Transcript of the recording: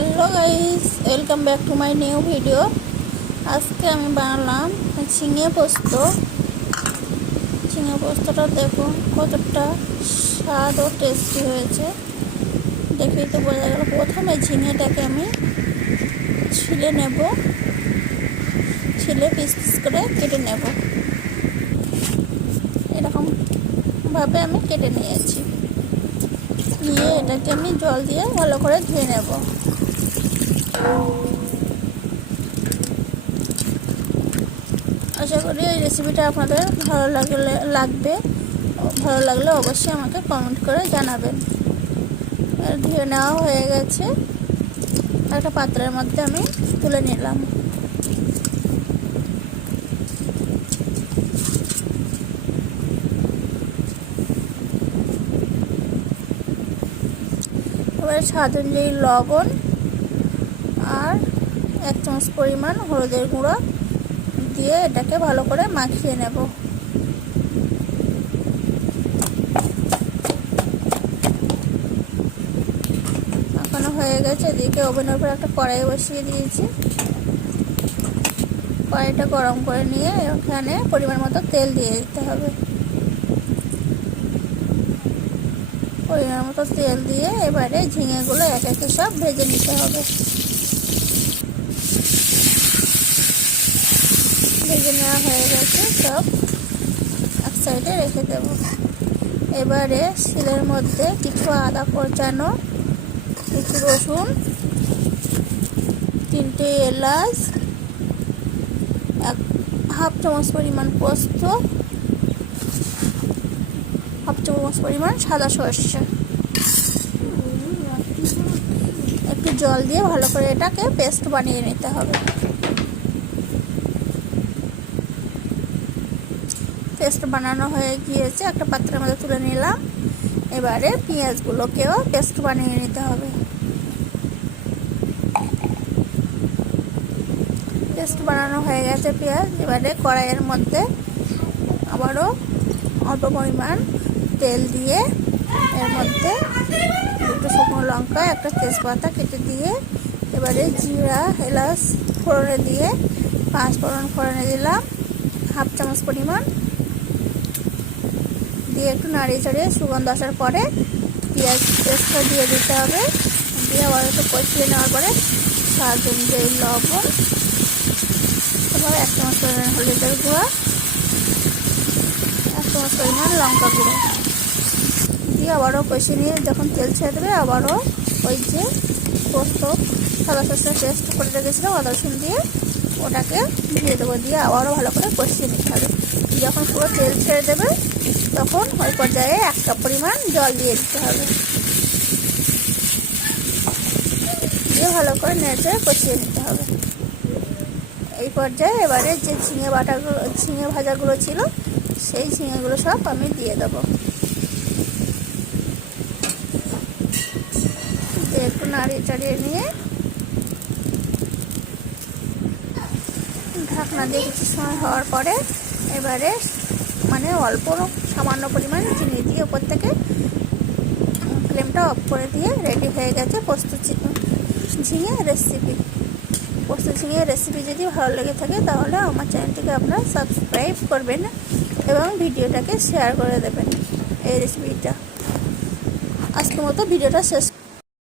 Hello guys, welcome back to my new video. আজকে আমি বানালাম ঝিঙে পোস্ত। ঝিঙে পোস্তটা দেখুন কতটা স্বাদ ও টেস্টি হয়েছে। দেখেই তো বোঝা গেল, প্রথমে ঝিঙেটাকে আমি ছিলে নেব। ছিলে পিস পিস করে কেটে নেব। এরকমভাবে আমি কেটে নিয়েছি। নিয়ে এটাকে আমি জল দিয়ে ভালো করে ধুয়ে নেব। আশা করি এই রেসিপিটা আপনাদের ভালো লাগলে, লাগবে। ভালো লাগলে অবশ্যই আমাকে কমেন্ট করে জানাবেন। ধুয়ে নেওয়া হয়ে গেছে। একটা পাত্রের মধ্যে আমি তুলে নিলাম। এবার স্বাদ অনুযায়ী লবণ আর এক চামচ পরিমাণ হলুদের গুঁড়ো দিয়ে এটাকে ভালো করে মাখিয়ে নেব। মাখানো হয়ে গেছে, এদিকে ওভেনের উপর একটা কড়াই বসিয়ে দিয়েছি। কড়াইটা গরম করে নিয়ে ওখানে পরিমাণ মতো তেল দিয়ে দিতে হবে। পরিমাণ মতো তেল দিয়ে এবারে ঝিঙেগুলো এক একে সব ভেজে নিতে হবে। ভেজে নেওয়া হয়ে গেছে, সব এক সাইডে রেখে দেব। এবারে শিলের মধ্যে কিছু আদা কোচানো কিছু রসুন, তিনটে এলাচ, এক হাফ চামচ পরিমাণ পোস্ত, হাফ চামচ পরিমাণ সাদা সর্ষে। একটু জল দিয়ে ভালো করে এটাকে পেস্ট বানিয়ে নিতে হবে। পেস্ট বানানো হয়ে গিয়েছে, একটা পাত্রের মধ্যে তুলে নিলাম। এবারে পেঁয়াজগুলোকেও পেস্ট বানিয়ে নিতে হবে। পেস্ট বানানো হয়ে গেছে পেঁয়াজ। এবারে কড়াইয়ের মধ্যে আবারও অল্প পরিমাণ তেল দিয়ে এর মধ্যে দুটো শুকনো লঙ্কা, একটা তেজপাতা কেটে দিয়ে, এবারে জিরা, এলাচ ফোড়নে দিয়ে, পাঁচ ফোড়ন ফোড়নে দিলাম, হাফ চামচ পরিমাণ। দিয়ে একটু নাড়িয়ে চাড়িয়ে সুগন্ধ আসার পরে পেঁয়াজ পেস্টটা দিয়ে দিতে হবে। দিয়ে আবার একটু কষিয়ে নেওয়ার পরে স্বাদ অনুযায়ী লবণ তারপর এক চামচ পরিমাণ হলুদের গুঁড়া, এক চামচ পরিমাণ লঙ্কা গুঁড়ো। দিয়ে আবারও কষিয়ে নিয়ে যখন তেল ছেড়ে দেবে, আবারও ওই যে পোস্ত, সাদা সর্ষে পেস্ট করে রেখেছিলাম, আদা রসুন দিয়ে ওটাকে দিয়ে দেবো, দিয়ে আবারও ভালো করে কষিয়ে নিতে হবে। যখন পুরো তেল ছেড়ে দেবে, তখন ওই পর্যায়ে এক কাপ পরিমাণ জল দিয়ে দিতে হবে। দিয়ে ভালো করে নেড়ে কষিয়ে নিতে হবে। এই পর্যায়ে এবারে যে ঝিঙে বাটাগুলো, ঝিঙে ভাজাগুলো ছিল, সেই ঝিঙেগুলো সব আমি দিয়ে দেবো। একটু নাড়িয়ে চাড়িয়ে নিয়ে ঢাকনা দিয়ে কিছু সময় হওয়ার পরে এবারে মানে অল্প সামান্য পরিমাণ চিনি দিয়ে ওপর থেকে ফ্লেমটা অফ করে দিয়ে রেডি হয়ে গেছে পোস্ত ঝিঙে রেসিপি পোস্ত ঝিঙে রেসিপি যদি ভালো লেগে থাকে তাহলে আমার চ্যানেলটিকে আপনারা সাবস্ক্রাইব করবেন এবং ভিডিওটাকে শেয়ার করে দেবেন এই রেসিপিটা আজকের মতো ভিডিওটা শেষ